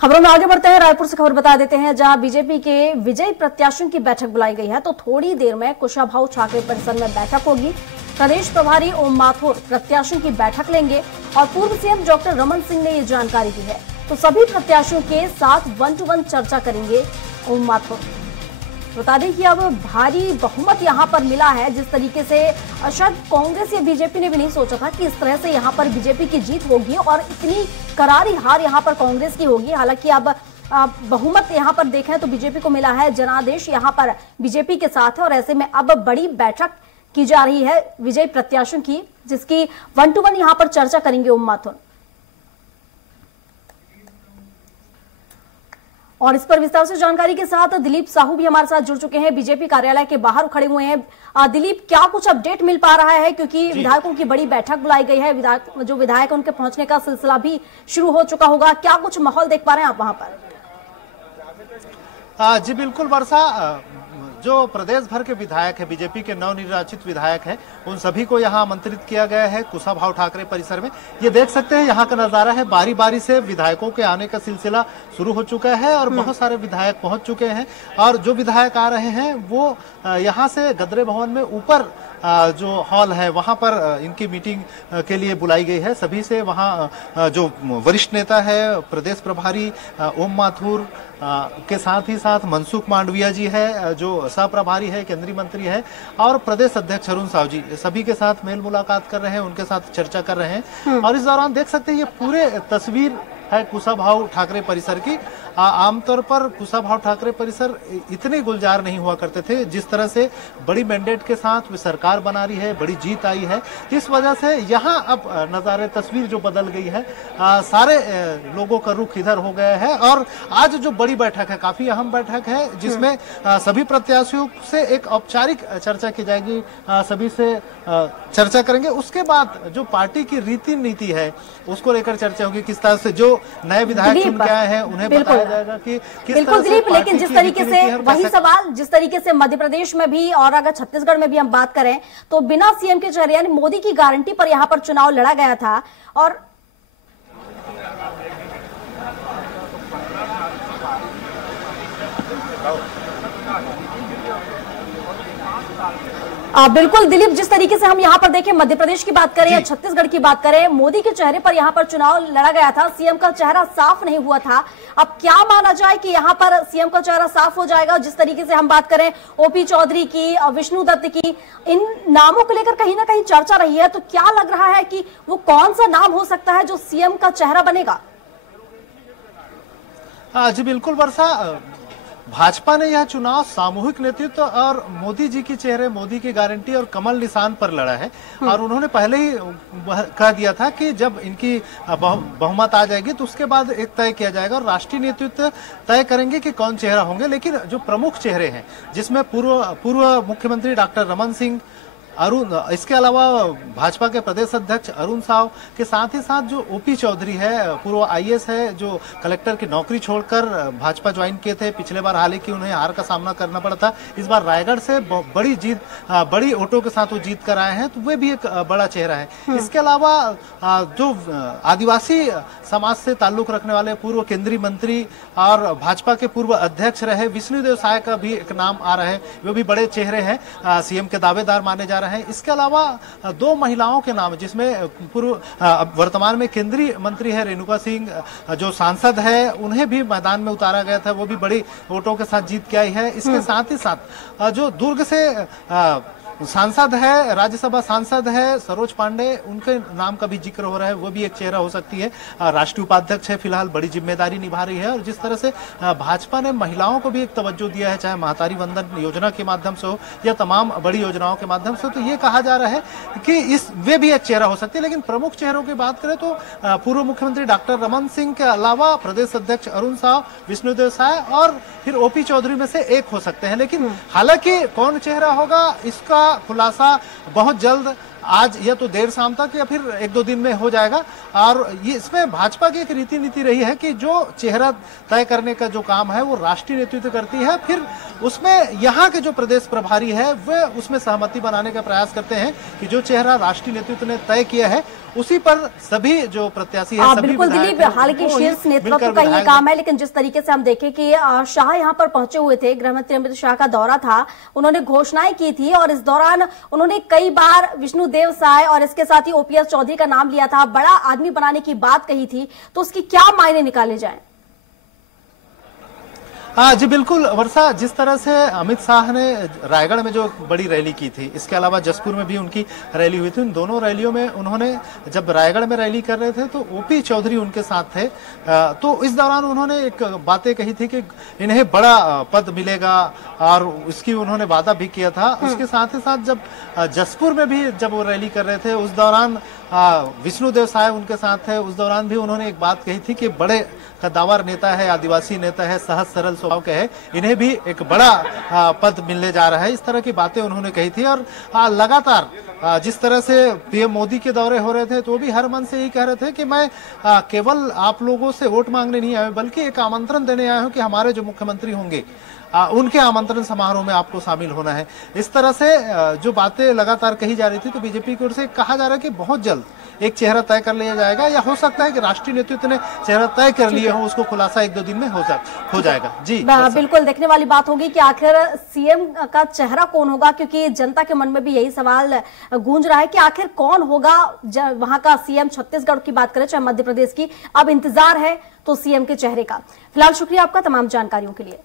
खबरों में आगे बढ़ते हैं। रायपुर से खबर बता देते हैं, जहां बीजेपी के विजयी प्रत्याशियों की बैठक बुलाई गई है, तो थोड़ी देर में कुशाभाऊ ठाकरे परिसर में बैठक होगी। प्रदेश प्रभारी ओम माथुर प्रत्याशियों की बैठक लेंगे और पूर्व सीएम डॉक्टर रमन सिंह ने ये जानकारी दी है। तो सभी प्रत्याशियों के साथ 1-to-1 चर्चा करेंगे ओम माथुर। बता दें कि अब भारी बहुमत यहां पर मिला है, जिस तरीके से शायद कांग्रेस या बीजेपी ने भी नहीं सोचा था कि इस तरह से यहां पर बीजेपी की जीत होगी और इतनी करारी हार यहां पर कांग्रेस की होगी। हालांकि अब बहुमत यहां पर देखें तो बीजेपी को मिला है, जनादेश यहां पर बीजेपी के साथ है और ऐसे में अब बड़ी बैठक की जा रही है विजयी प्रत्याशियों की, जिसकी 1-to-1 यहां पर चर्चा करेंगे ओम माथुर। और इस पर विस्तार से जानकारी के साथ दिलीप साहू भी हमारे साथ जुड़ चुके हैं, बीजेपी कार्यालय के बाहर खड़े हुए हैं। दिलीप, क्या कुछ अपडेट मिल पा रहा है, क्योंकि विधायकों की बड़ी बैठक बुलाई गई है, जो विधायक उनके पहुंचने का सिलसिला भी शुरू हो चुका होगा, क्या कुछ माहौल देख पा रहे हैं आप वहां पर? जी बिल्कुल वर्षा, जो प्रदेश भर के विधायक है, बीजेपी के नवनिर्वाचित विधायक हैं, उन सभी को यहां आमंत्रित किया गया है कुशाभाऊ ठाकरे परिसर में। ये देख सकते हैं यहाँ का नजारा है, बारी बारी से विधायकों के आने का सिलसिला शुरू हो चुका है और बहुत सारे विधायक पहुंच चुके हैं। और जो विधायक आ रहे हैं वो यहाँ से गदरे भवन में ऊपर जो हॉल है वहां पर इनकी मीटिंग के लिए बुलाई गई है। सभी से वहां जो वरिष्ठ नेता है, प्रदेश प्रभारी ओम माथुर के साथ ही साथ मनसुख मांडविया जी है, जो सह प्रभारी है, केंद्रीय मंत्री है, और प्रदेश अध्यक्ष अरुण साव जी, सभी के साथ मेल मुलाकात कर रहे हैं, उनके साथ चर्चा कर रहे हैं। और इस दौरान देख सकते हैं ये पूरे तस्वीर है कुशाभाऊ ठाकरे परिसर की। आमतौर पर कुशाभाऊ ठाकरे परिसर इतने गुलजार नहीं हुआ करते थे, जिस तरह से बड़ी मैंडेट के साथ सरकार बना रही है, बड़ी जीत आई है, इस वजह से यहाँ अब नजारे तस्वीर जो बदल गई है, सारे लोगों का रुख इधर हो गया है। और आज जो बड़ी बैठक है, काफी अहम बैठक है, जिसमें सभी प्रत्याशियों से एक औपचारिक चर्चा की जाएगी, सभी से चर्चा करेंगे। उसके बाद जो पार्टी की रीति नीति है उसको लेकर चर्चा होगी, किस तरह से जो नए विधायक चुन के आए हैं उन्हें बताया जाएगा कि किस बिल्कुल दिलीप, लेकिन जिस तरीके से वही सवाल, जिस तरीके से मध्य प्रदेश में भी और अगर छत्तीसगढ़ में भी हम बात करें तो बिना सीएम के चेहरे यानी मोदी की गारंटी पर यहां पर चुनाव लड़ा गया था। और बिल्कुल दिलीप, जिस तरीके से हम यहाँ पर देखें, मध्य प्रदेश की बात करें या छत्तीसगढ़ की बात करें, मोदी के चेहरे पर यहाँ पर चुनाव लड़ा गया था, सीएम का चेहरा साफ नहीं हुआ था। अब क्या माना जाए कि यहाँ पर सीएम का चेहरा साफ हो जाएगा? जिस तरीके से हम बात करें ओपी चौधरी की, विष्णु दत्त की, इन नामों को लेकर कहीं ना कहीं चर्चा रही है, तो क्या लग रहा है कि वो कौन सा नाम हो सकता है जो सीएम का चेहरा बनेगा? जी बिल्कुल वर्षा, भाजपा ने यह चुनाव सामूहिक नेतृत्व और मोदी जी के चेहरे, मोदी की गारंटी और कमल निशान पर लड़ा है। और उन्होंने पहले ही कह दिया था कि जब इनकी बहुमत आ जाएगी तो उसके बाद एक तय किया जाएगा और राष्ट्रीय नेतृत्व तय करेंगे कि कौन चेहरा होंगे। लेकिन जो प्रमुख चेहरे हैं, जिसमें पूर्व मुख्यमंत्री डॉक्टर रमन सिंह, अरुण, इसके अलावा भाजपा के प्रदेश अध्यक्ष अरुण साव के साथ ही साथ जो ओपी चौधरी है, पूर्व आईएएस है, जो कलेक्टर की नौकरी छोड़कर भाजपा ज्वाइन किए थे। पिछले बार हालांकि उन्हें हार का सामना करना पड़ा था, इस बार रायगढ़ से बड़ी जीत, बड़ी वोटों के साथ वो जीत कर आए हैं, तो वे भी एक बड़ा चेहरा है। इसके अलावा जो आदिवासी समाज से ताल्लुक रखने वाले पूर्व केंद्रीय मंत्री और भाजपा के पूर्व अध्यक्ष रहे विष्णुदेव साय का भी एक नाम आ रहा है, वे भी बड़े चेहरे हैं, सीएम के दावेदार माने जा रहे हैं। इसके अलावा दो महिलाओं के नाम, जिसमें पूर्व वर्तमान में केंद्रीय मंत्री है रेणुका सिंह, जो सांसद है, उन्हें भी मैदान में उतारा गया था, वो भी बड़ी वोटों के साथ जीत के आई है। इसके साथ ही साथ जो दुर्ग से सांसद है, राज्यसभा सांसद है सरोज पांडे, उनके नाम का भी जिक्र हो रहा है, वो भी एक चेहरा हो सकती है। राष्ट्रीय उपाध्यक्ष है, फिलहाल बड़ी जिम्मेदारी निभा रही है। और जिस तरह से भाजपा ने महिलाओं को भी एक तवज्जो दिया है, चाहे महतारी वंदन योजना के माध्यम से हो या तमाम बड़ी योजनाओं के माध्यम से, तो ये कहा जा रहा है कि वे भी एक चेहरा हो सकती है। लेकिन प्रमुख चेहरों की बात करें तो पूर्व मुख्यमंत्री डॉक्टर रमन सिंह के अलावा प्रदेश अध्यक्ष अरुण साव, विष्णुदेव साय और फिर ओपी चौधरी में से एक हो सकते हैं। लेकिन हालांकि कौन चेहरा होगा इसका खुलासा बहुत जल्द आज या तो देर शाम तक या फिर 1-2 दिन में हो जाएगा। और ये इसमें भाजपा की एक रीति नीति रही है कि जो चेहरा तय करने का जो काम है वो राष्ट्रीय नेतृत्व करती है, फिर उसमें यहाँ के जो प्रदेश प्रभारी है वे उसमें सहमति बनाने का प्रयास करते हैं कि जो चेहरा राष्ट्रीय नेतृत्व ने तय किया है उसी पर सभी जो प्रत्याशी है सभी बिल्कुल दिलीप, हालांकि शीर्ष नेतृत्व का ये काम है, लेकिन जिस तरीके से हम देखें कि शाह यहाँ पर पहुंचे हुए थे, गृह मंत्री अमित शाह का दौरा था, उन्होंने घोषणाएं की थी और इस दौरान उन्होंने कई बार विष्णुदेव साय और इसके साथ ही ओपीएस चौधरी का नाम लिया था, बड़ा आदमी बनाने की बात कही थी, तो उसकी क्या मायने निकाले जाए? हाँ जी बिल्कुल वर्षा, जिस तरह से अमित शाह ने रायगढ़ में जो बड़ी रैली की थी, इसके अलावा जसपुर में भी उनकी रैली हुई थी, उन दोनों रैलियों में उन्होंने जब रायगढ़ में रैली कर रहे थे तो ओपी चौधरी उनके साथ थे, तो इस दौरान उन्होंने एक बातें कही थी कि इन्हें बड़ा पद मिलेगा और इसकी उन्होंने वादा भी किया था। उसके साथ ही साथ जब जसपुर में भी जब वो रैली कर रहे थे उस दौरान विष्णुदेव साय उनके साथ थे, उस दौरान भी उन्होंने एक बात कही थी कि बड़े कद्दावर नेता है, आदिवासी नेता है, सहज सरल स्वभाव के है, इन्हें भी एक बड़ा पद मिलने जा रहा है, इस तरह की बातें उन्होंने कही थी। और लगातार जिस तरह से पीएम मोदी के दौरे हो रहे थे तो भी हर मन से यही कह रहे थे कि मैं केवल आप लोगों से वोट मांगने नहीं आया बल्कि एक आमंत्रण देने आया हूं कि हमारे जो मुख्यमंत्री होंगे उनके आमंत्रण समारोह में आपको शामिल होना है। इस तरह से जो बातें लगातार कही जा रही थी, तो बीजेपी की ओर से कहा जा रहा है कि बहुत जल्द एक चेहरा तय कर लिया जाएगा, या हो सकता है कि राष्ट्रीय नेतृत्व ने चेहरा तय कर लिए हो, उसको खुलासा 1-2 दिन में हो जाएगा। जी बिल्कुल, देखने वाली बात होगी कि आखिर सीएम का चेहरा कौन होगा, क्योंकि जनता के मन में भी यही सवाल गूंज रहा है कि आखिर कौन होगा वहां का सीएम। छत्तीसगढ़ की बात करें चाहे मध्य प्रदेश की, अब इंतजार है तो सीएम के चेहरे का। फिलहाल शुक्रिया आपका तमाम जानकारियों के लिए।